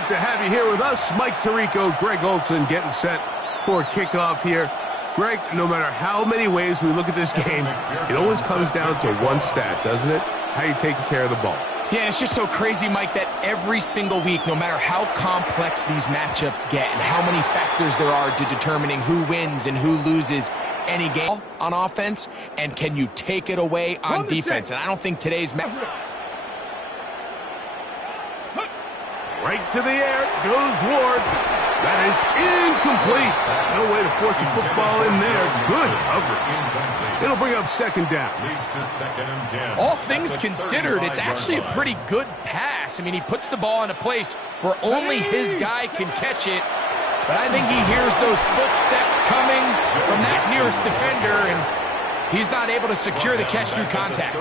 Good to have you here with us. Mike Tirico, Greg Olson getting set for kickoff here. Greg, no matter how many ways we look at this game, it always comes down to one stat, doesn't it? How you taking care of the ball. Yeah, it's just so crazy, Mike, that every single week, no matter how complex these matchups get and how many factors there are to determining who wins and who loses any game on offense, and can you take it away on defense? And I don't think today's match... Right to the air goes Ward. That is incomplete. No way to force a football in there. Good coverage. It'll bring up second down. All things considered, it's actually a pretty good pass. I mean, he puts the ball in a place where only his guy can catch it. But I think he hears those footsteps coming from that nearest defender, and he's not able to secure the catch through contact.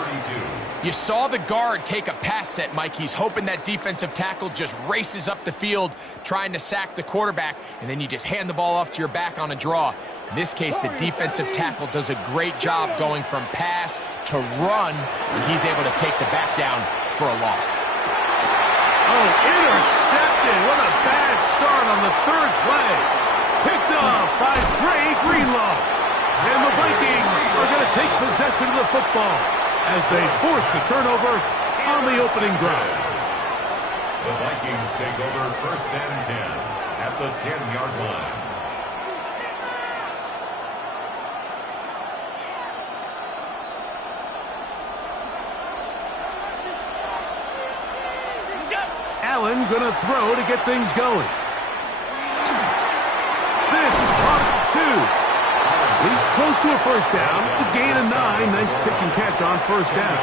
You saw the guard take a pass set, Mike. He's hoping that defensive tackle just races up the field trying to sack the quarterback, and then you just hand the ball off to your back on a draw. In this case, the defensive tackle does a great job going from pass to run, and he's able to take the back down for a loss. Oh, intercepted. What a bad start on the third play. Picked off by Dre Greenlaw. And the Vikings are going to take possession of the football as they force the turnover on the opening drive. The Vikings take over first and 10 at the 10-yard line. Allen going to throw to get things going. This is caught for 2. He's close to a first down. It's a gain of 9. Nice pitch and catch on first down.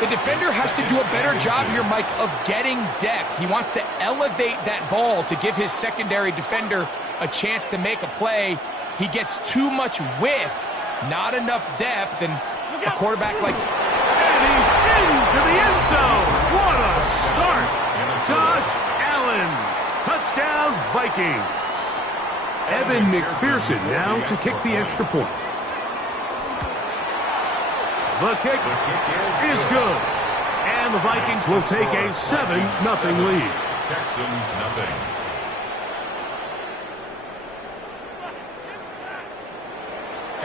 The defender has to do a better job here, Mike, of getting depth. He wants to elevate that ball to give his secondary defender a chance to make a play. He gets too much width, not enough depth, and a quarterback like... And he's into the end zone. What a start. Josh Allen. Touchdown, Vikings. Evan McPherson now to kick the extra point. The kick is good. And the Vikings will take a 7-0 lead. Texans nothing.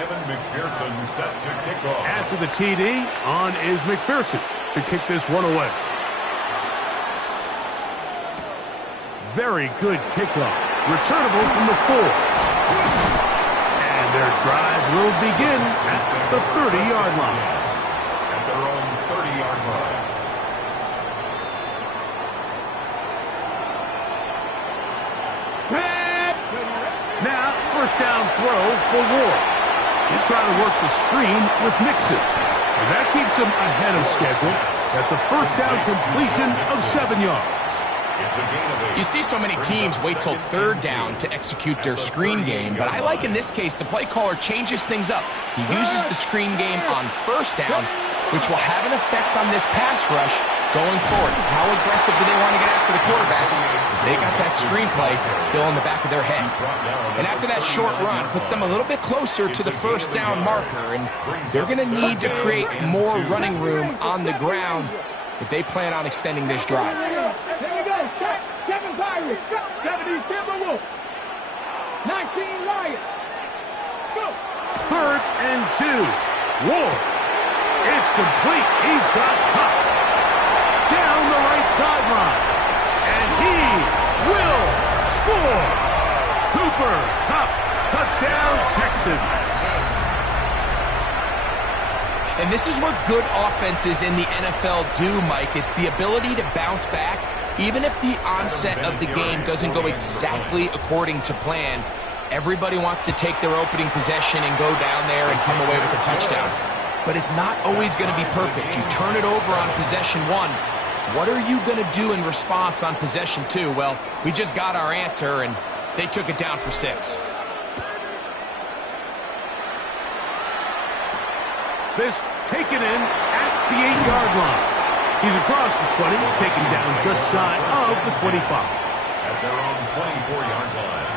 Evan McPherson set to kick off. After the TD, on is McPherson to kick this one away. Very good kickoff. Returnable from the 4. And their drive will begin at the 30-yard line. At their own 30-yard line. Now, first down throw for Ward. He'll try to work the screen with Mixon. And that keeps him ahead of schedule. That's a first down completion of 7 yards. You see so many teams wait till third down to execute their screen game, but I like in this case the play caller changes things up. He uses the screen game on first down, which will have an effect on this pass rush going forward. How aggressive do they want to get after the quarterback? Because they got that screen play still in the back of their head. And after that short run, puts them a little bit closer to the first down marker, and they're going to need to create more running room on the ground if they plan on extending this drive. Kevin Byron, 70 Timberwolves, 19 Lions. Go. 3rd and 2. Ward. It's complete. He's got Kupp down the right sideline. And he will score. Cooper Kupp. Touchdown, Texans. And this is what good offenses in the NFL do, Mike. It's the ability to bounce back. Even if the onset of the game doesn't go exactly according to plan, everybody wants to take their opening possession and go down there and come away with a touchdown. But it's not always going to be perfect. You turn it over on possession 1. What are you going to do in response on possession 2? Well, we just got our answer, and they took it down for 6. This taken in at the 8-yard line. He's across the 20, taken down just shy of the 25. At their own 24-yard line.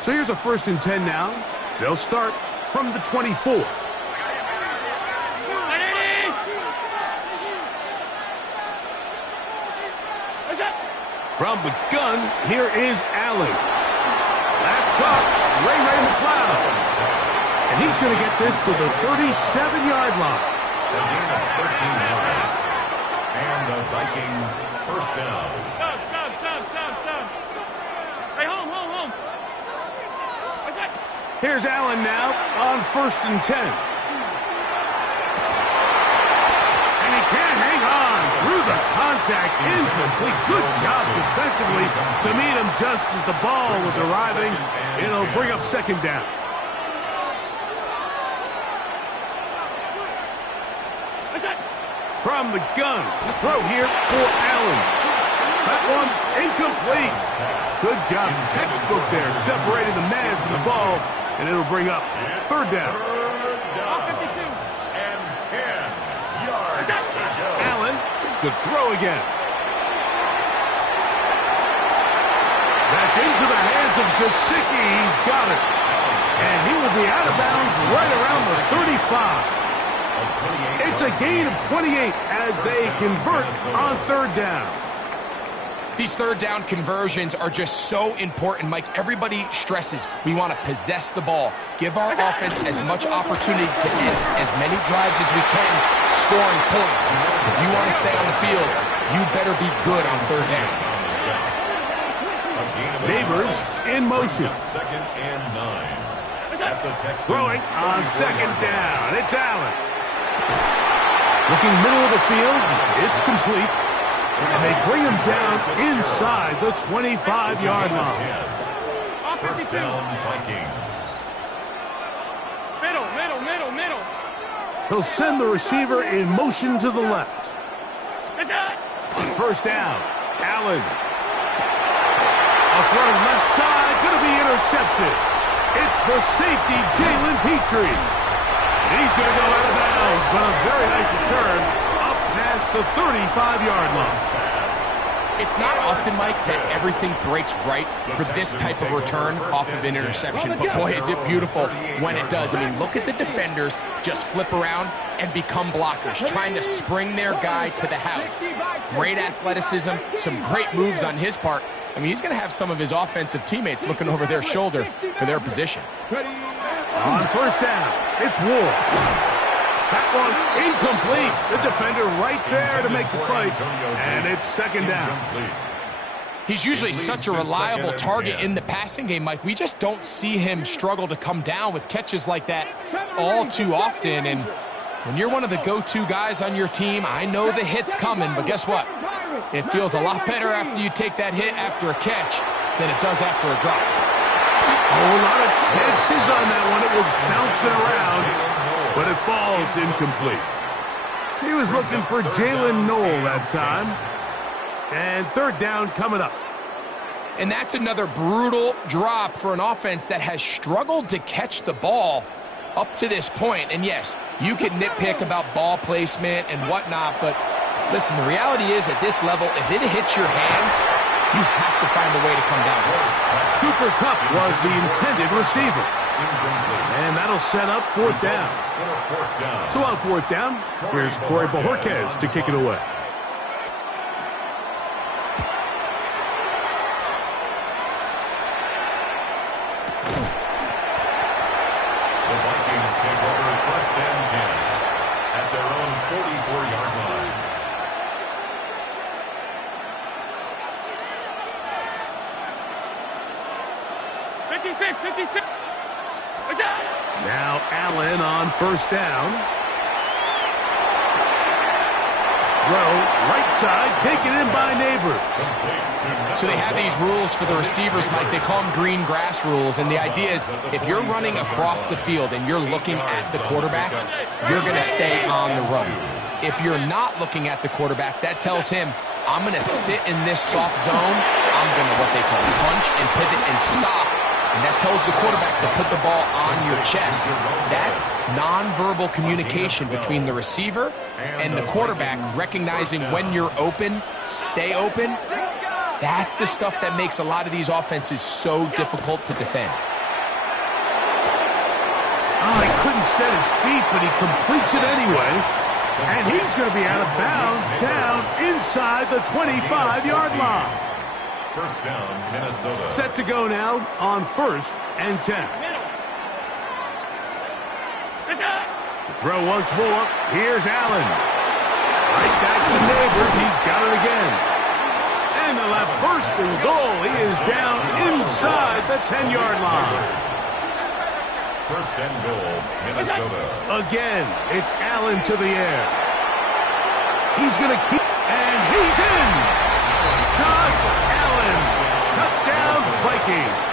So here's a 1st and 10 now. They'll start from the 24. From the gun, here is Allen. That's caught. Ray McCloud. And he's going to get this to the 37-yard line. A gain of 13 yards. And the Vikings first down. Stop. Hey, home. Here's Allen now on 1st and 10. And he can't hang on through the contact. Incomplete. Good job defensively to meet him just as the ball was arriving. It'll bring up 2nd down. From the gun, throw here for Allen. That one incomplete. Good job, textbook there, separating the man from the ball, and it'll bring up 3rd down. And 10 yards to go. Allen to throw again. That's into the hands of Gesicki. He's got it. And he will be out of bounds right around the 35. It's a gain of 28 as they convert on 3rd down. These 3rd down conversions are just so important, Mike. Everybody stresses we want to possess the ball, give our offense as much opportunity to end as many drives as we can, scoring points. If you want to stay on the field, you better be good on 3rd down. Neighbors in motion. 2nd and 9. Throwing on 2nd down. It's Allen. Looking middle of the field, it's complete. And they bring him down inside the 25-yard line. First down, Vikings. Middle. He'll send the receiver in motion to the left. On 1st down, Allen. A throw left side, going to be intercepted. It's the safety, Jalen Petrie. He's going to go out of bounds, but a very nice return up past the 35-yard line. It's not often, Mike, that everything breaks right for this type of return off of an interception. But boy, is it beautiful when it does. I mean, look at the defenders just flip around and become blockers, trying to spring their guy to the house. Great athleticism, some great moves on his part. I mean, he's going to have some of his offensive teammates looking over their shoulder for their position. On 1st down, it's Ward. That one incomplete. The defender right there to make the play. And it's 2nd down. He's usually such a reliable target in the passing game, Mike. We just don't see him struggle to come down with catches like that all too often. And when you're one of the go-to guys on your team, I know the hit's coming, but guess what? It feels a lot better after you take that hit after a catch than it does after a drop. A whole lot of chances on that one. It was bouncing around, but it falls incomplete. He was looking for Jalen Noel that time. And 3rd down coming up. And that's another brutal drop for an offense that has struggled to catch the ball up to this point. And yes, you can nitpick about ball placement and whatnot, but listen, the reality is at this level, if it hits your hands, you have to find a way to come down. Cooper Kupp was the intended receiver. And that'll set up 4th down. So on 4th down, here's Corey Bojorquez to kick it away. The Vikings take over 1st and 10 at their own 44-yard line. Now Allen on 1st down. Throw right side, taken in by Neighbors. So they have these rules for the receivers, Mike. They call them green grass rules. And the idea is if you're running across the field and you're looking at the quarterback, you're going to stay on the run. If you're not looking at the quarterback, that tells him, I'm going to sit in this soft zone. I'm going to what they call punch and pivot and stop. And that tells the quarterback to put the ball on your chest. That nonverbal communication between the receiver and the quarterback, recognizing when you're open, stay open, that's the stuff that makes a lot of these offenses so difficult to defend. Oh, he couldn't set his feet, but he completes it anyway. And he's going to be out of bounds down inside the 25-yard line. First down, Minnesota. Set to go now on 1st and 10. To throw once more, here's Allen. Right back to Neighbors, he's got it again. And they'll have 1st and goal. He is down inside the 10-yard line. 1st and goal, Minnesota. Again, it's Allen to the air. He's going to keep, and he's in. Josh Allen, touchdown Vikings.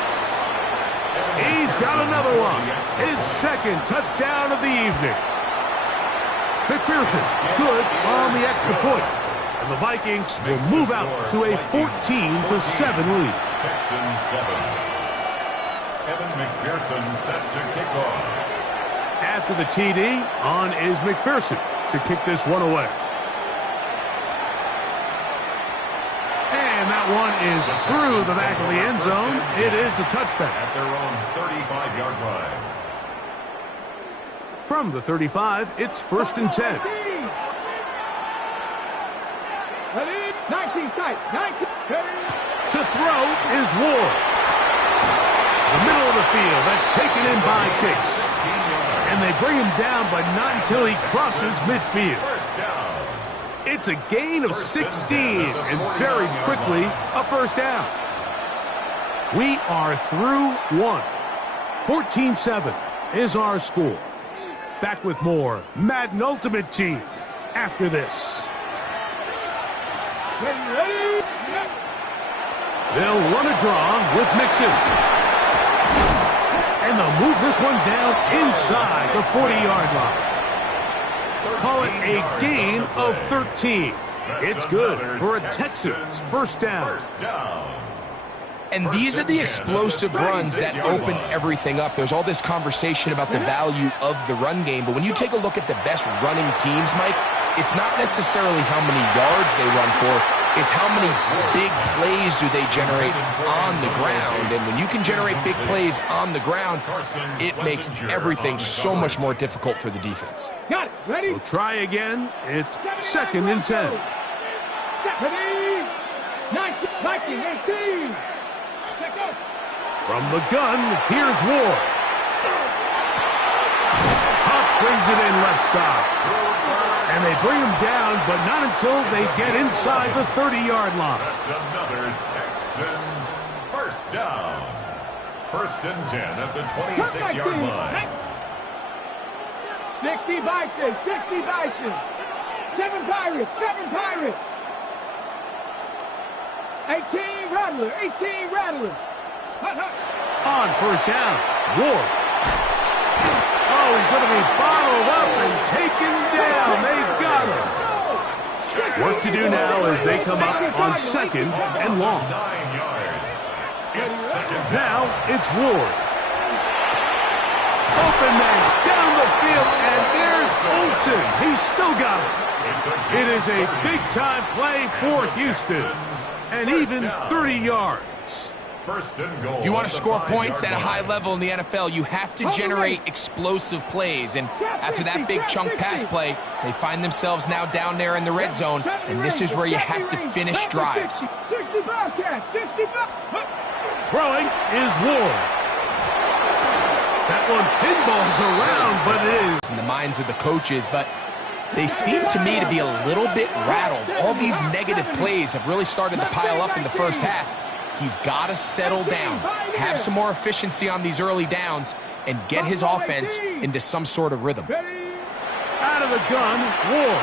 He's got another one, his 2nd touchdown of the evening. McPherson, good on the extra point. And the Vikings will move out to a 14-7 lead. Texans 7. Evan McPherson set to kick off. After the TD, on is McPherson to kick this one away. And that one is through the back of the end zone. It is a touchback. At their own 35-yard line. From the 35, it's 1st and 10. Ready? 19 tight. 19. To throw is Ward. The middle of the field, that's taken in by Chase. And they bring him down, but not until he crosses midfield. First down. It's a gain of 16, and very quickly, a 1st down. We are through 1. 14-7 is our score. Back with more Madden Ultimate Team after this. Ready? They'll run a draw with Mixon. And they'll move this one down inside the 40-yard line. Call it a gain of 13. It's good for a Texans 1st down. And these are the explosive runs that open everything up. There's all this conversation about the value of the run game, but when you take a look at the best running teams, Mike, it's not necessarily how many yards they run for, it's how many big plays do they generate on the ground. And when you can generate big plays on the ground, it makes everything so much more difficult for the defense. Got it. Ready? We'll try again. It's 2nd and 10. Ready? 19, 18. From the gun, here's Ward. Huff brings it in left side. And they bring him down, but not until they get inside the 30-yard line. That's another Texans 1st down. 1st and 10 at the 26-yard line. 60 Bison, 60 Bison. 7 Pirates, 7 Pirates. 18 Rattler, 18 Rattler. On 1st down, Ward. Oh, he's going to be bottled up and taken down. They got him. Work to do now as they come up on 2nd and long. 9 yards. Now it's Ward. Open man down the field, and there's Olsen. He's still got it. It is a big-time play for Houston, and even 30 yards. If you want to score points at a high level in the NFL, you have to generate explosive plays. And after that big chunk pass play, they find themselves now down there in the red zone, and this is where you have to finish drives. Throwing is Ward. That one pinballs around, but it is in the minds of the coaches, but they seem to me to be a little bit rattled. All these negative plays have really started to pile up in the first half. He's got to settle down, have some more efficiency on these early downs, and get his offense into some sort of rhythm. Out of the gun, Ward.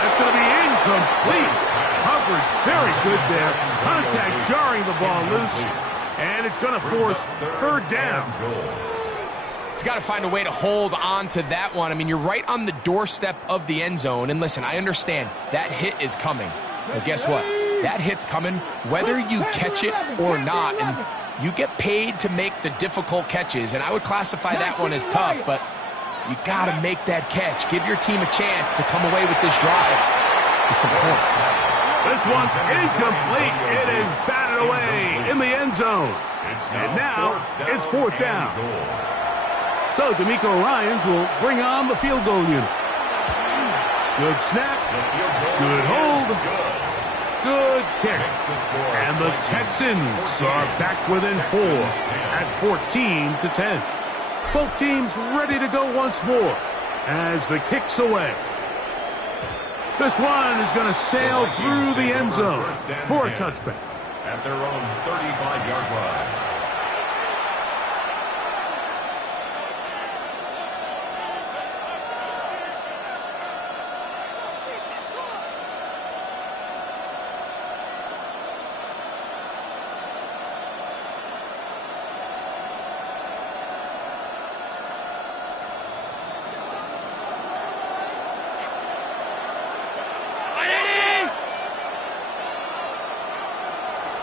That's going to be incomplete. Coverage very good there. Contact jarring the ball loose, and it's going to force 3rd down. He's got to find a way to hold on to that one. I mean, you're right on the doorstep of the end zone, and listen, I understand that hit is coming, but guess what? That hit's coming whether you catch it or not, and you get paid to make the difficult catches, and I would classify that one as tough, but you got to make that catch. Give your team a chance to come away with this drive with some points. This one's incomplete. It is batted away in the end zone. And now it's 4th down. So DeMeco Ryans will bring on the field goal unit. Good snap. Good hold. Good kick. And the Texans are back within 4 at 14-10. Both teams ready to go once more as the kick's away. This one is going to sail through the end zone for a touchback. At their own 35-yard line.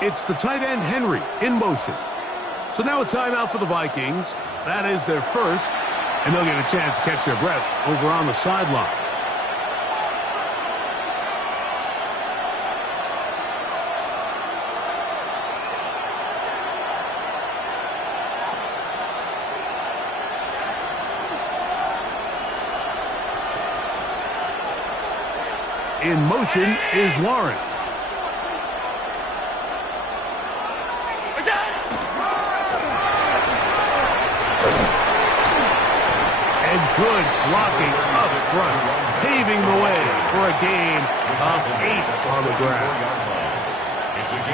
It's the tight end, Henry, in motion. So now a timeout for the Vikings. That is their first, and they'll get a chance to catch their breath over on the sideline. In motion is Warren. Good blocking up front, paving the way for a gain of 8 on the ground.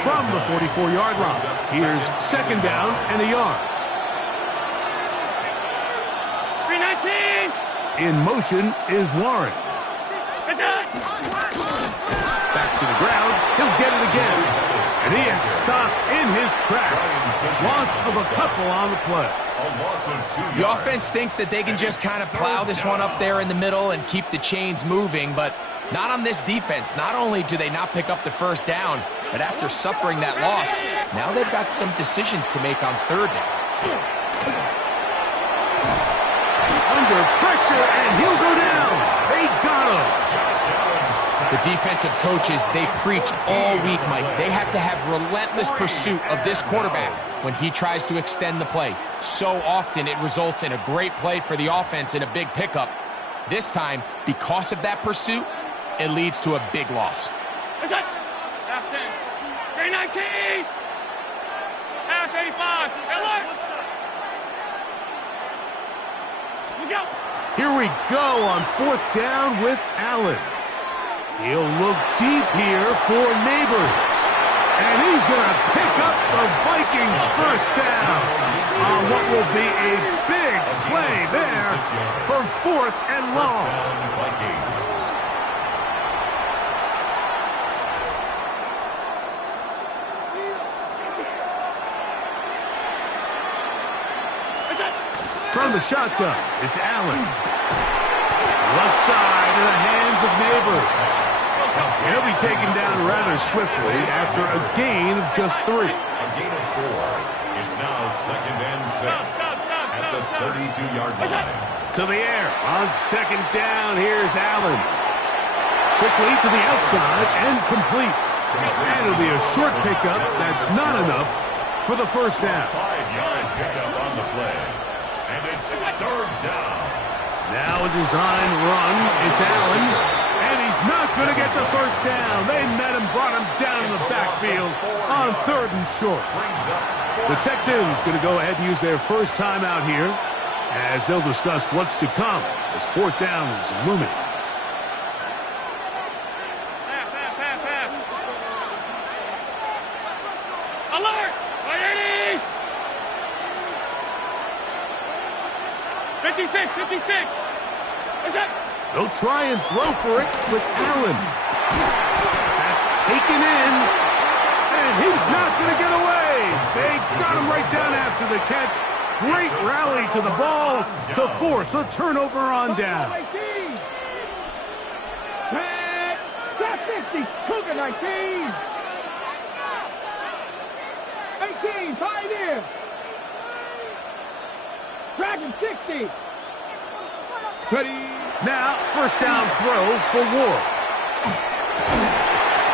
From the 44-yard line, here's second down and a yard. 319. In motion is Warren. Back to the ground, he'll get it again. And he is stopped in his tracks. Loss of a couple on the play. The offense thinks that they can just kind of plow this one up there in the middle and keep the chains moving, but not on this defense. Not only do they not pick up the first down, but after suffering that loss, now they've got some decisions to make on third down. Under pressure, and he'll go down. They got him. The defensive coaches, they preached all week, Mike. They have to have relentless pursuit of this quarterback when he tries to extend the play. So often it results in a great play for the offense and a big pickup. This time, because of that pursuit, it leads to a big loss. Half 10. 319. Half 85. Look out. Here we go on fourth down with Allen. He'll look deep here for Neighbors. And he's going to pick up the Vikings first down on what will be a big play there for 4th and long. From the shotgun, it's Allen. Left side in the hands of Neighbors. He'll be taken down rather swiftly after a gain of just 3. A gain of 4. It's now 2nd and 6 at the 32-yard line. To the air on second down. Here's Allen. Quickly to the outside and complete. And it'll be a short pickup. That's not enough for the first down. 5-yard pickup on the play. And it's 3rd down. Now a design run. It's Allen. And he's not going to get the first down. They met him, brought him down in the backfield on 3rd and short. The Texans going to go ahead and use their first timeout here as they'll discuss what's to come as 4th down is looming. Alert! 180! 56! What's that? They'll try and throw for it with Allen. That's taken in, and he's not going to get away. They got him right down after the catch. Great rally to the ball to force a turnover on down. 50, Cougar 19. 18, Pioneer. Dragon 60. Ready. Now, first down throw for Ward.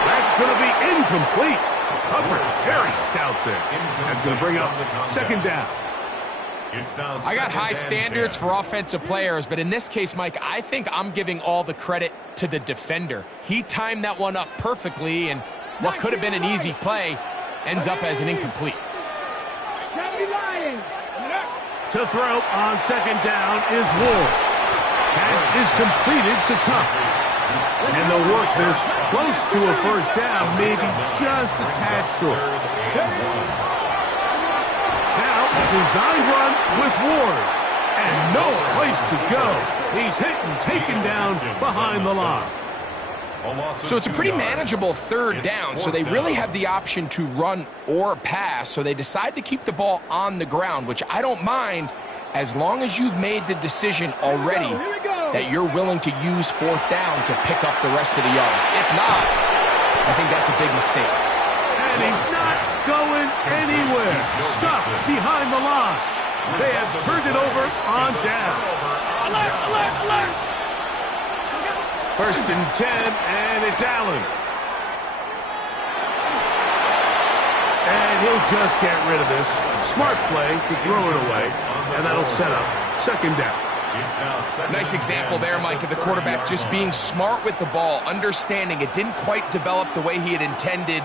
That's going to be incomplete. Coverage very stout there. That's going to bring up 2nd down. I got high standards for offensive players, but in this case, Mike, I think I'm giving all the credit to the defender. He timed that one up perfectly, and what could have been an easy play ends up as an incomplete. To throw on second down is Ward. Pass is completed to Kupp. And they'll work this close to a first down, maybe just a tad short. Now, design run with Ward. And no place to go. He's hit and taken down behind the line. So it's a pretty manageable third down, so they really have the option to run or pass, so they decide to keep the ball on the ground, which I don't mind as long as you've made the decision already that you're willing to use fourth down to pick up the rest of the yards. If not, I think that's a big mistake. And he's not going anywhere. Stuck behind the line. They have turned it over on down. Alert, alert, alert! First and 10, and it's Allen. And he'll just get rid of this. Smart play to throw it away, and that'll set up second down. Nice example there, Mike, of the quarterback just being smart with the ball, understanding it didn't quite develop the way he had intended.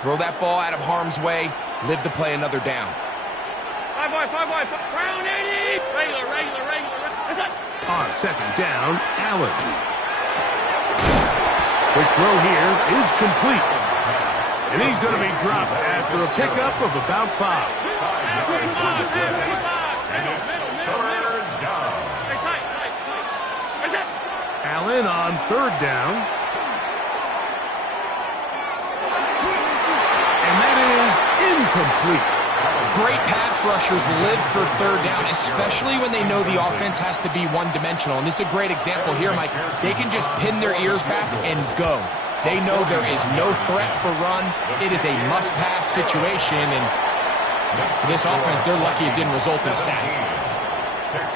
Throw that ball out of harm's way, live to play another down. Five wide, round 80! Regular. That's it! On second down, Allen. Quick throw here is complete. And he's going to be dropped after a pickup of about 5. Allen on third down. And that is incomplete. Great pass rushers live for third down, especially when they know the offense has to be one-dimensional. And this is a great example here, Mike. They can just pin their ears back and go. They know there is no threat for run. It is a must-pass situation, and for this offense, they're lucky it didn't result in a sack.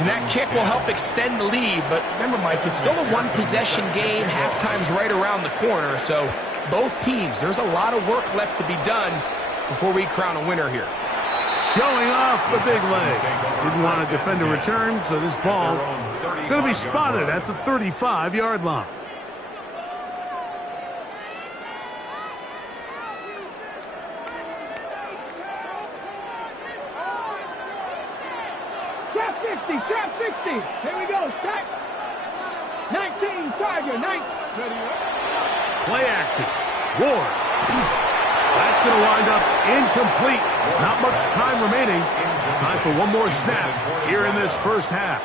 And that kick will help extend the lead, but remember, Mike, it's still a one-possession game. Halftime's right around the corner, so both teams, there's a lot of work left to be done before we crown a winner here. Showing off the big leg. Didn't want to defend a return, so this ball going to be spotted at the 35-yard line. Trap 60. Here we go. Stack. 19, Tiger. 19. Play action. Ward. That's going to wind up incomplete. Not much time remaining. Time for one more snap here in this first half.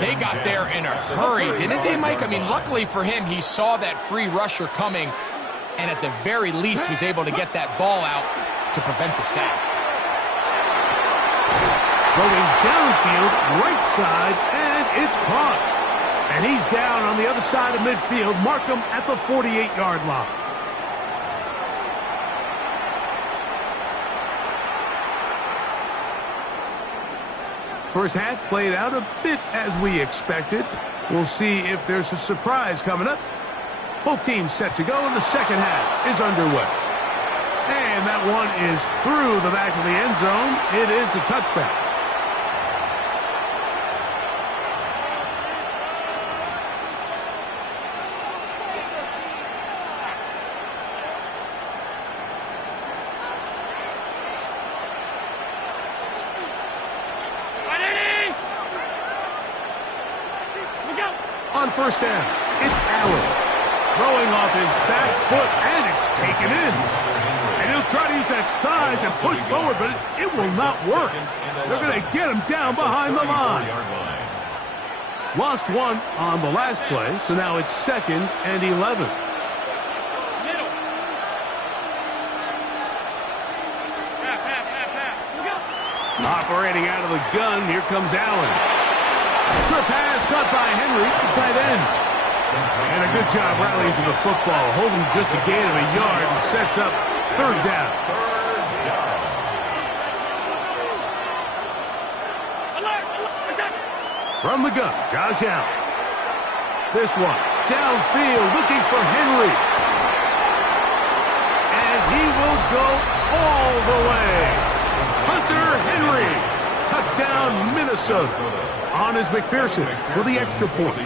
They got there in a hurry, didn't they, Mike? I mean, luckily for him, he saw that free rusher coming and at the very least was able to get that ball out to prevent the sack. Going downfield, right side, and it's caught. And he's down on the other side of midfield. Mark him at the 48-yard line. First half played out a bit as we expected. We'll see if there's a surprise coming up. Both teams set to go, and the second half is underway. And that one is through the back of the end zone. It is a touchback. On first down, it's Allen. Throwing off his back foot, and it's taken in. And he'll try to use that size and push forward, but it will not work. They're going to get him down behind the line. Lost one on the last play, so now it's 2nd and 11. Operating out of the gun, here comes Allen. Short pass caught by Henry, the tight end. And a good job rallying to the football, holding just a gain of a yard and sets up third down. From the gun, Josh Allen. This one, downfield, looking for Henry. And he will go all the way. Hunter Henry, Touchdown, Minnesota. On is McPherson for the extra point.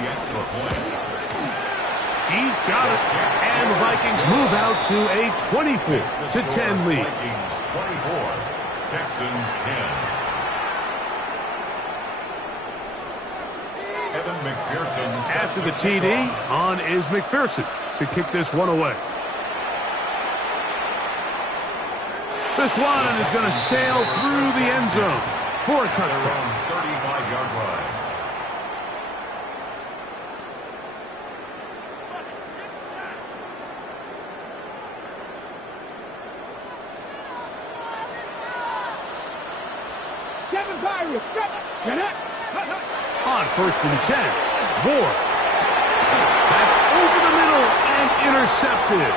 He's got it. And the Vikings move out to a 24-10 lead. Vikings 24, Texans 10. Evan McPherson. After the TD, on is McPherson to kick this one away. This one is going to sail through the end zone for a touchdown. 35-yard line. On 1st and 10, Ward. That's over the middle and intercepted.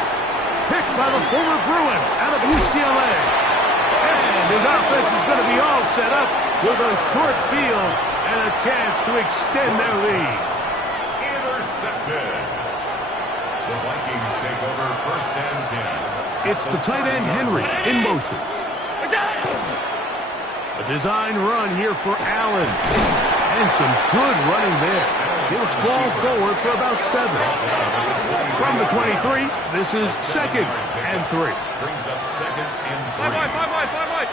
Picked by the former Bruin out of UCLA. And his offense is going to be all set up with a short field and a chance to extend their lead. Intercepted. The Vikings take over 1st and 10. It's the tight end Henry in motion. A design run here for Allen. And some good running there. He'll fall forward for about 7. From the 23, this is 2nd and 3. Brings up 2nd and 3. Five wide.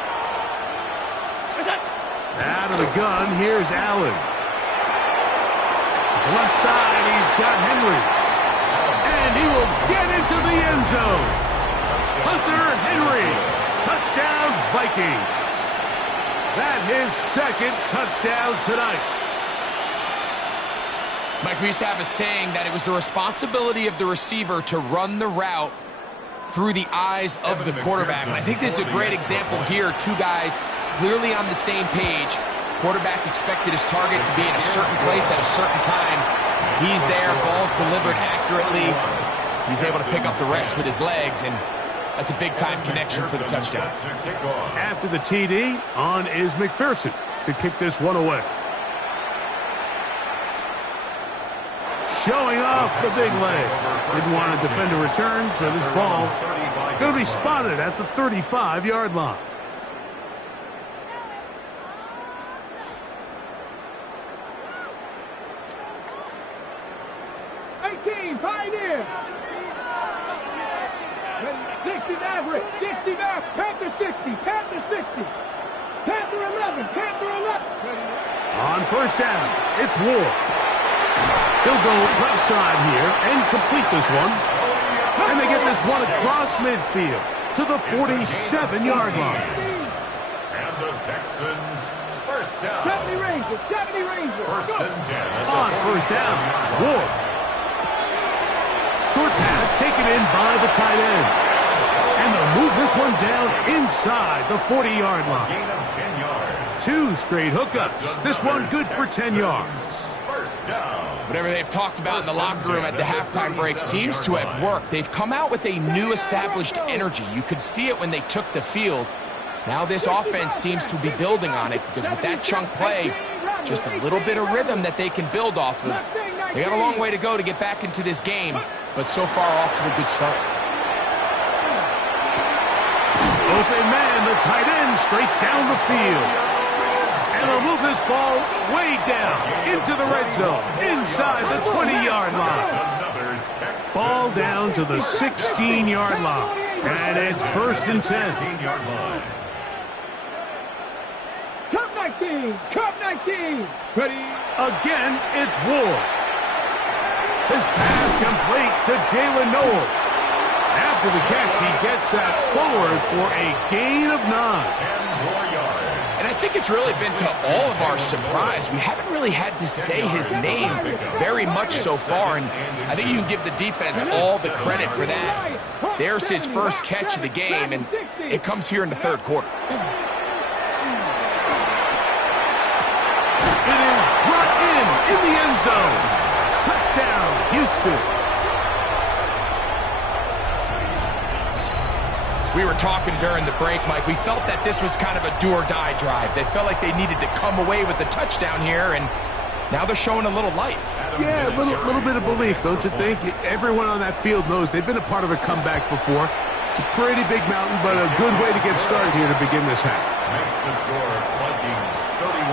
Out of the gun, here's Allen. To the left side, he's got Henry. And he will get into the end zone. Hunter Henry. Touchdown, Vikings. That his 2nd touchdown tonight. Mike, we used to have a saying that it was the responsibility of the receiver to run the route through the eyes of the quarterback. And I think this is a great example here. Two guys clearly on the same page. Quarterback expected his target to be in a certain place at a certain time. He's there, ball's delivered accurately. He's able to pick up the rest with his legs, and that's a big-time connection for the touchdown. After the TD, on is McPherson to kick this one away. Showing off the big leg. Didn't want to defend a return, so this ball going to be spotted at the 35-yard line. Pioneer. 60 Maverick, 60 Maverick, Panther 60, Panther 60, Panther 11, Panther 11. On 1st down, it's Ward. He'll go left side here and complete this one. And they get this one across midfield to the 47-yard line. And the Texans, 1st down. 70 Rangers, 70 Rangers. 1st and 10. On 1st down, Ward. Short pass taken in by the tight end. And they'll move this one down inside the 40-yard line. Gain of 10 yards. 2 straight hookups. This one good for 10 yards. 1st down. Whatever they've talked about in the locker room at the halftime break seems to have worked. They've come out with a new established energy. You could see it when they took the field. Now this offense seems to be building on it because with that chunk play, just a little bit of rhythm that they can build off of. They got a long way to go to get back into this game, but so far off to a good start. Open man, the tight end, straight down the field. And they'll move this ball way down into the red zone, inside the 20-yard line. Ball down to the 16-yard line. And it's 1st and 10. 16-yard line. Cup 19, Cup 19. Ready? Again, it's Ward. His pass complete to Jalen Noel. After the catch, he gets that forward for a gain of 9. 10 more yards. And I think it's really been to all of our surprise. We haven't really had to say his name very much so far, and I think you can give the defense all the credit for that. There's his first catch of the game, and it comes here in the 3rd quarter. It is brought in the end zone. Touchdown, Houston. We were talking during the break, Mike. We felt that this was kind of a do-or-die drive. They felt like they needed to come away with the touchdown here, and now they're showing a little life. Yeah, a little bit of belief, don't you think? Everyone on that field knows they've been a part of a comeback before. It's a pretty big mountain, but a good way to get started here to begin this half. Makes the score Vikings 31,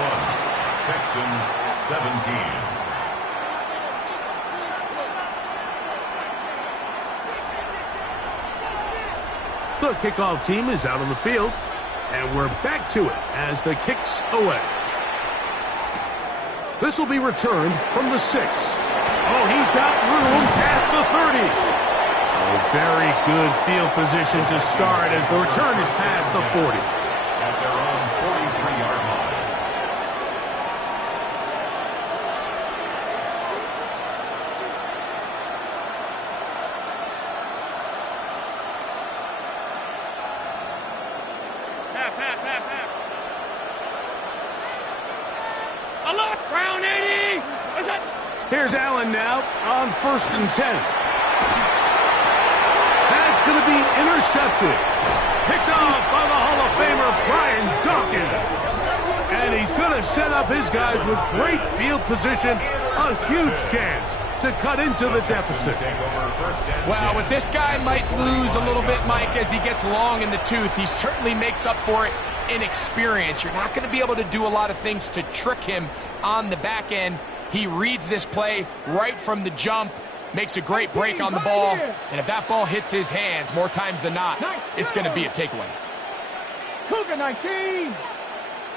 Texans 17. The kickoff team is out on the field, and we're back to it as the kick's away. This will be returned from the 6. Oh, he's got room past the 30. Oh, very good field position to start as the return is past the 40. At their own 43-yard line. Half. A lot, Brown 80. What's that? Here's Allen now on 1st and 10. That's going to be intercepted. Picked off by the Hall of Famer Brian Dawkins. And he's going to set up his guys with great field position. A huge chance to cut into the deficit. Well, with this guy might lose a little bit, Mike, as he gets long in the tooth. He certainly makes up for it in experience. You're not going to be able to do a lot of things to trick him on the back end. He reads this play right from the jump, makes a great break on the ball, and if that ball hits his hands more times than not, it's going to be a takeaway. Cougar 19.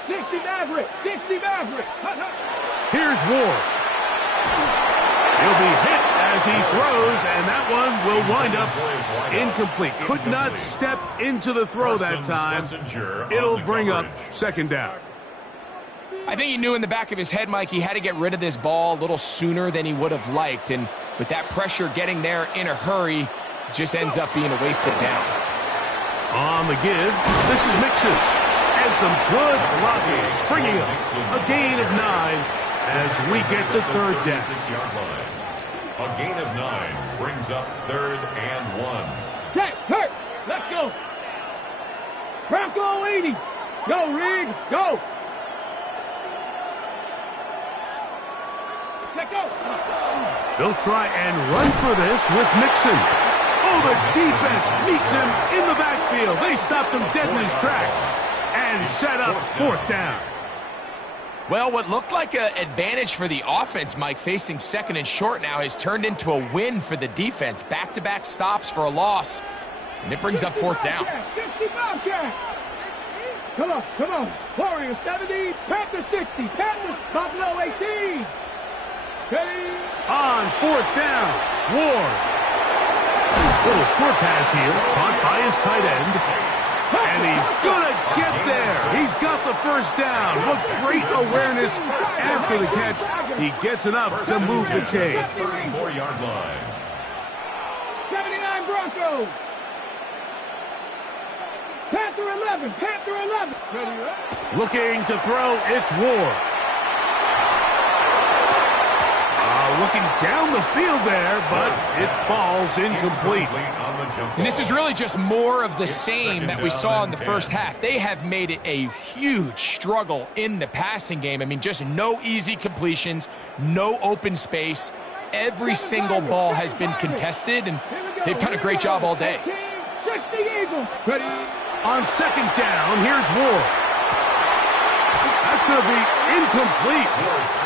60 Maverick. Here's Ward. He'll be hit as he throws, and that one will wind up incomplete. Could not step into the throw that time. It'll bring up 2nd down. I think he knew in the back of his head, Mike, he had to get rid of this ball a little sooner than he would have liked. And with that pressure getting there in a hurry, it just ends up being a wasted down. On the give, this is Mixon. And some good blocking, springing up. A gain of 9 as we get to 3rd down. 6-yard line. A gain of 9 brings up 3rd and 1. Check, hurt. Let's go. Bronco 80. Go, Reed. Go. Let go. They'll try and run for this with Mixon. Oh, the defense meets him in the backfield. They stopped him dead in his tracks and set up 4th down. Well, what looked like an advantage for the offense, Mike, facing 2nd and short now, has turned into a win for the defense. Back-to-back stops for a loss, and it brings up 4th down. 65 catch. Come on. Warriors 70, Panthers 60, Panthers Buffalo 18. Steady. On 4th down, Ward. Little short pass here, caught by his tight end. And he's going to get there. He's got the 1st down. What great awareness after the catch. He gets enough to move the chain. 34-yard line. 79 Broncos. Panther 11. Looking to throw, it's Ward. Looking down the field there, but it falls incomplete. And this is really just more of the same that we saw in the first half. They have made it a huge struggle in the passing game. I mean, just no easy completions, no open space. Every single ball has been contested, and they've done a great job all day. On 2nd down, here's Ward. That's going to be incomplete.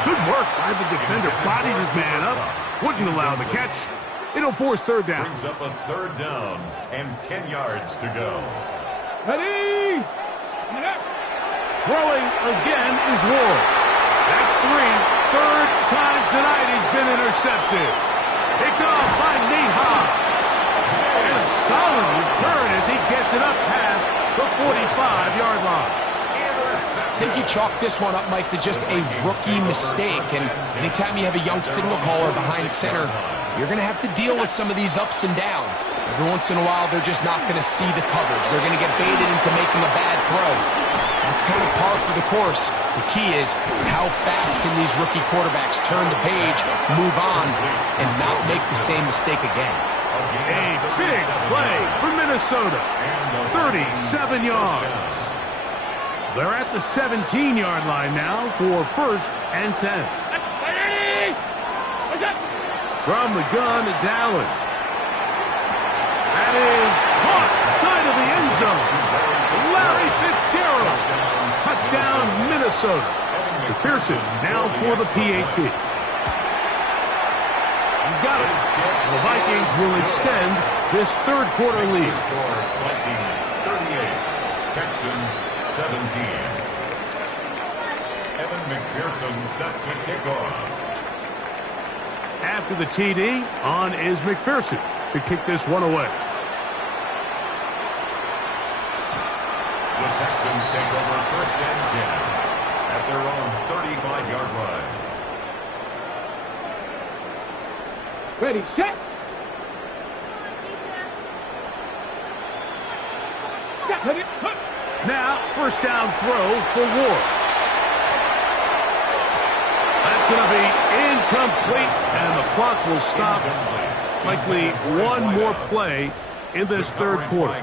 Good work by the defender. Bodied his man up. Wouldn't allow the catch. It'll force 3rd down. Brings up a 3rd down and 10 yards to go. Ready. Throwing again is Ward. That's 3. 3rd time tonight he's been intercepted. Picked off by Nate Hobbs. And a solid return as he gets it up past the 45-yard line. I think he chalked this one up, Mike, to just a rookie mistake. And anytime you have a young signal caller behind center, you're going to have to deal with some of these ups and downs. Every once in a while, they're just not going to see the coverage. They're going to get baited into making a bad throw. That's kind of par for the course. The key is how fast can these rookie quarterbacks turn the page, move on, and not make the same mistake again. A big play for Minnesota. 37 yards. They're at the 17-yard line now for 1st and 10. From the gun, it's Allen. That is caught. Minnesota. McPherson now for the PAT. He's got it. The Vikings will extend this third quarter lead. Vikings 38, Texans 17. Evan McPherson set to kick off. After the TD, on is McPherson to kick this one away. The Texans take over first and 10 at their own 35-yard line. Ready, set. Now, first down throw for Ward. That's going to be incomplete, and the clock will stop. Likely one more play in this third quarter.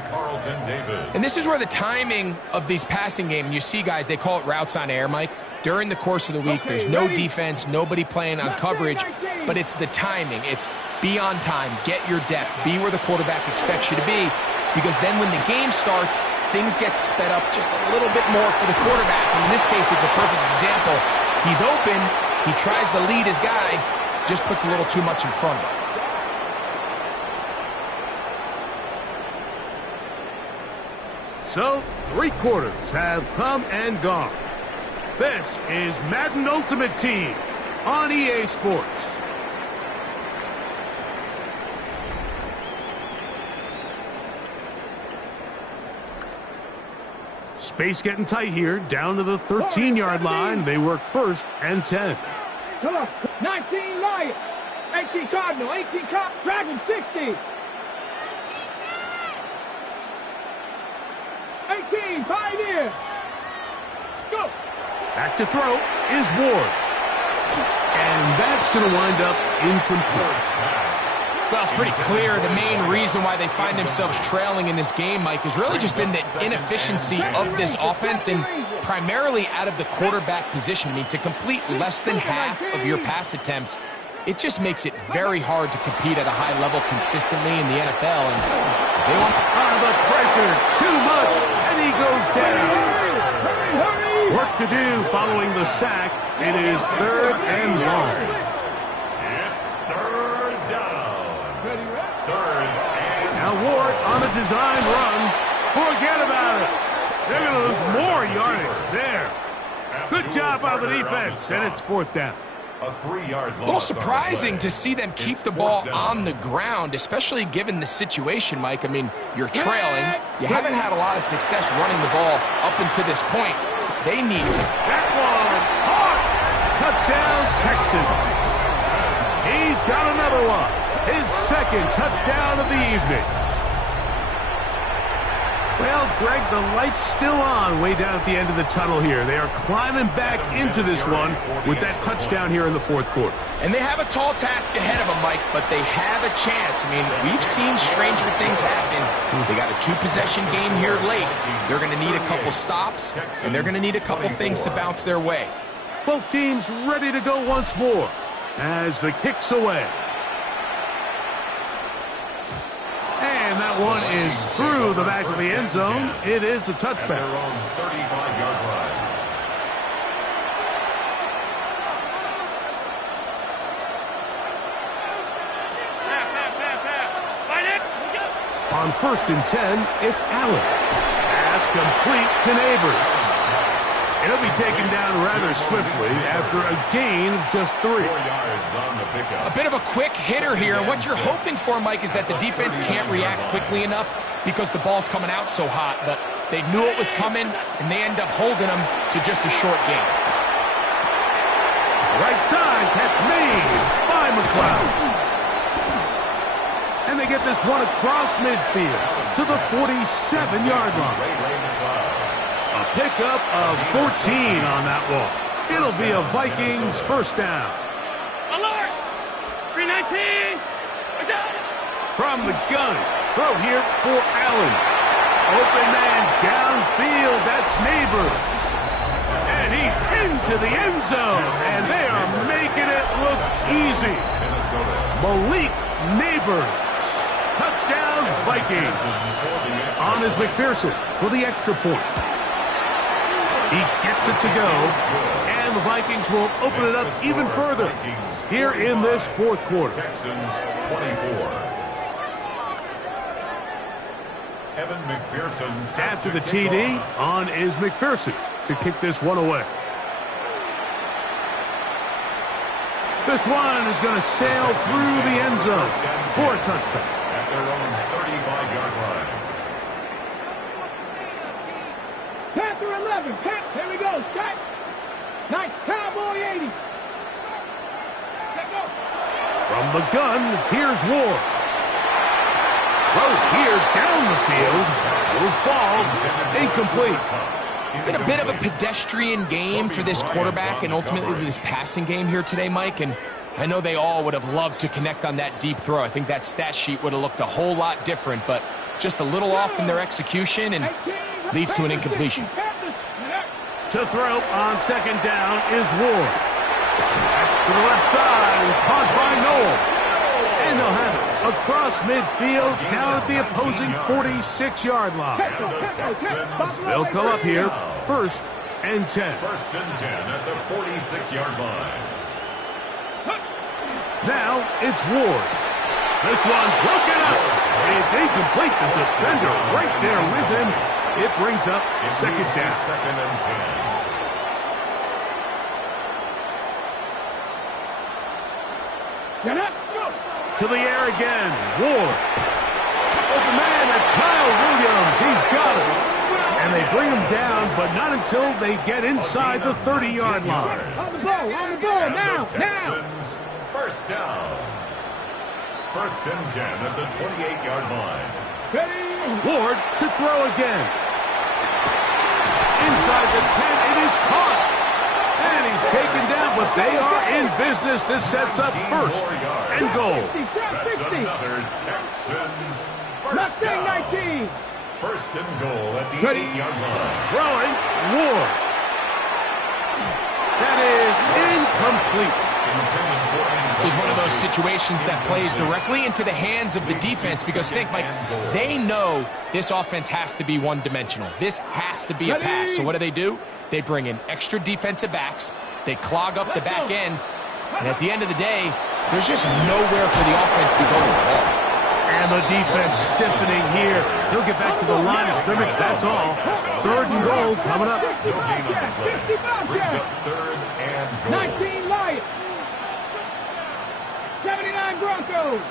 And this is where the timing of these passing games, you see guys, they call it routes on air, Mike. During the course of the week, there's no defense, nobody playing on coverage, but it's the timing. It's be on time, get your depth, be where the quarterback expects you to be, because then when the game starts, things get sped up just a little bit more for the quarterback. And in this case, it's a perfect example. He's open, he tries to lead his guy, just puts a little too much in front of him. So, 3 quarters have come and gone. This is Madden Ultimate Team on EA Sports. Space getting tight here, down to the 13-yard line. They work first and 10. Come on, 19 Lions, 18 Cardinal, 18 Dragon, 60. 18 Pioneer. Go. Back to throw is Ward. And that's going to wind up incomplete. Well, it's pretty clear the main reason why they find themselves trailing in this game, Mike, has really just been the inefficiency of this offense and primarily out of the quarterback position. I mean, to complete less than half of your pass attempts, it just makes it very hard to compete at a high level consistently in the NFL. And they want the pressure, too much, and he goes down. Work to do following the sack. It is third and long. It's third down. Third and now Ward on a design run. Forget about it. They're going to lose more yardage there. Good job by the defense, and it's fourth down. A 3-yard loss. A little surprising to see them keep the ball on the ground, especially given the situation, Mike. I mean, you're trailing. You haven't had a lot of success running the ball up until this point. They need that one. Touchdown, Texans. He's got another one. His second touchdown of the evening. Well, Greg, the light's still on way down at the end of the tunnel here. They are climbing back into this one with that touchdown here in the fourth quarter. And they have a tall task ahead of them, Mike, but they have a chance. I mean, we've seen stranger things happen. They got a 2-possession game here late. They're going to need a couple stops, and they're going to need a couple things to bounce their way. Both teams ready to go once more as the kick's away. And that one is through the back of the end zone. It is a touchback. At their own 35-yard line. On first and 10, it's Allen. Pass complete to Neighbors. It'll be taken down rather swiftly after a gain of just 3. 4 yards on the pickup. A bit of a quick hitter here. What you're hoping for, Mike, is that the defense can't react quickly enough because the ball's coming out so hot. But they knew it was coming, and they end up holding them to just a short gain. Right side, catch made by McLeod. And they get this one across midfield to the 47-yard line. A pickup of 14 on that one. It'll be a Vikings first down. Alert! 319! From the gun, throw here for Allen. Open man downfield, that's Neighbors. And he's into the end zone, and they are making it look easy. Malik Neighbors. Touchdown, Vikings. On is McPherson for the extra point. He gets it to go, and the Vikings will open it up even further here in this fourth quarter. Texans 24. Evan McPherson. After the TD, on is McPherson to kick this one away. This one is going to sail through the end zone for a touchback. At their own 35-yard line. Panther 11. Here we go. Shot. Nice. Cowboy 80. From the gun, here's Ward. Throw here down the field. Will fall. Incomplete. It's been a bit of a pedestrian game for this quarterback and ultimately this passing game here today, Mike. And I know they all would have loved to connect on that deep throw. I think that stat sheet would have looked a whole lot different, but just a little off in their execution and leads to an incompletion. To throw on second down is Ward. That's to the left side, caught by Noel. And they'll have it across midfield, down at the opposing 46-yard line. They'll come up here, 1st and 10. 1st and 10 at the 46-yard line. Now it's Ward. This one broken up. It's incomplete. The defender right there with him. It brings up second down. 2nd and 10. To the air again. Ward. Open man, that's Kyle Williams. He's got it. And they bring him down, but not until they get inside the 30-yard line. On the ball, now. Texans, 1st down. 1st and 10 at the 28-yard line. Ward to throw again. Inside the 10, it is caught. And he's taken down, but they are in business. This sets up 1st and goal. That's another Texans 1st down. 19. 1st and goal at the 8-yard line. Throwing, Ward. That is incomplete. This is one of those situations that plays directly into the hands of the defense because think, Mike, they know this offense has to be one-dimensional. This has to be a pass. So what do? They bring in extra defensive backs. They clog up the back end. And at the end of the day, there's just nowhere for the offense to go with the ball. And the defense stiffening here. He'll get back to the line of scrimmage. That's all. 3rd and goal coming up. No gain on the play. Brings up 3rd and goal. 19 Lions. 79 Broncos.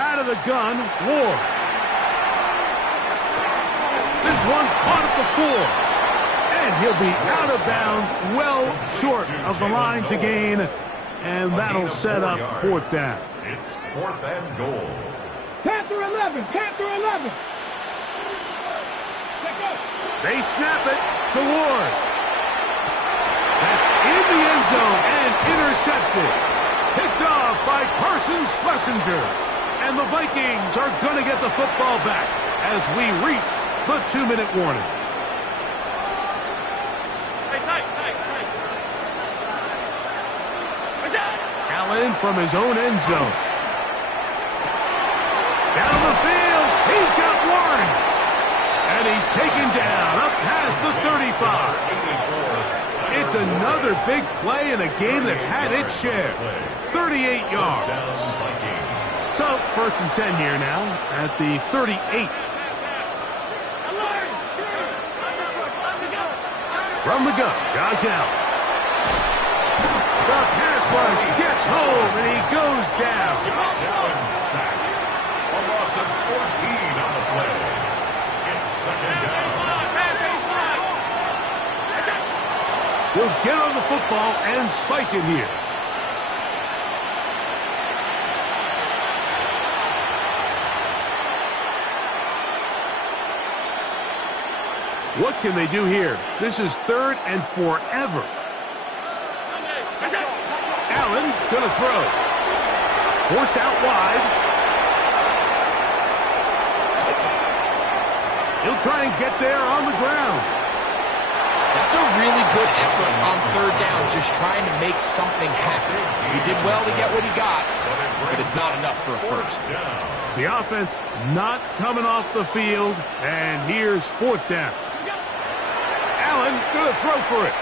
Out of the gun, Ward. This one caught at the 4. And he'll be out of bounds, well short of the line to gain. And that'll set up 4th down. It's 4th and goal. Panther 11. They snap it to Ward. That's in the end zone and intercepted. Picked off by Carson Schlesinger. And the Vikings are going to get the football back as we reach the 2-minute warning. Allen from his own end zone. Down the field, he's got one. And he's taken down up past the 35. It's another big play in a game that's had its share. 38 yards. So, 1st and 10 here now at the 38. From the gun, Josh Allen. The pass rush gets home, and he goes down. Josh Allen sacked. A loss of 14 on the play. It's 2nd down. He'll get on the football and spike it here. What can they do here? This is 3rd and forever. Allen gonna throw. Forced out wide. He'll try and get there on the ground. That's a really good effort on 3rd down, just trying to make something happen. He did well to get what he got, but it's not enough for a 1st. The offense not coming off the field, and here's 4th down. Allen gonna throw for it.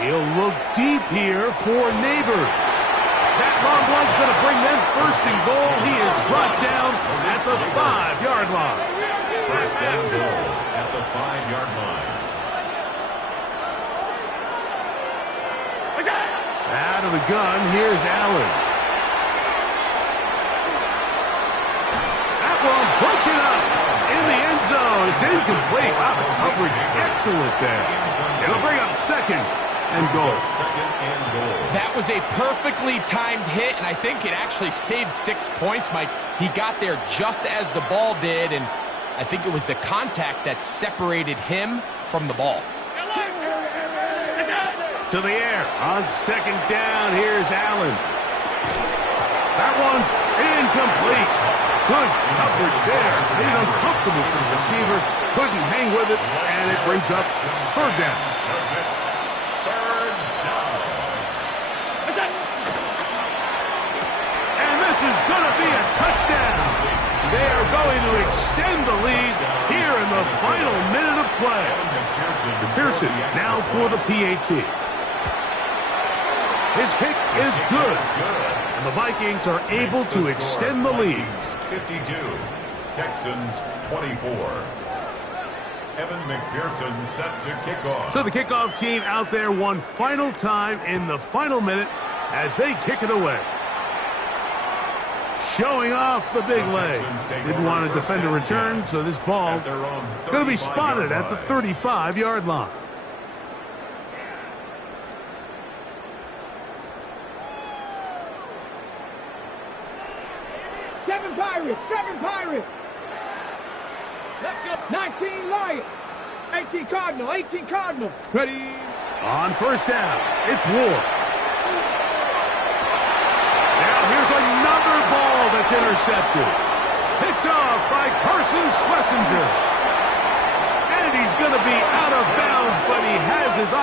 He'll look deep here for Neighbors. That long one's going to bring them first and goal. He is brought down at the 5-yard line. First down goal at the 5-yard line. Out of the gun, here's Allen. That one broken up in the end zone. It's incomplete. Wow, the coverage excellent there. It'll bring up second and goal. Second and goal. That was a perfectly timed hit, and I think it actually saved 6 points, Mike. He got there just as the ball did, and I think it was the contact that separated him from the ball. To the air. On second down, here's Allen. That one's incomplete. Good coverage there. Made it uncomfortable for the receiver. Couldn't hang with it, and it brings up third down. And this is going to be a touchdown. They are going to extend the lead here in the final minute of play. McPherson now for the PAT. His kick is good, and the Vikings are able to extend the lead. 52, Texans 24. Evan McPherson set to kick off. So the kickoff team out there one final time in the final minute as they kick it away. Showing off the big leg. Didn't want to defend a return, so this ball going to be spotted at the 35-yard line. Seven Pirates. Let's go. 19 Lions. 18 Cardinals. Ready. On first down, it's Ward. Now here's another ball that's intercepted. Picked off by Carson Schlesinger.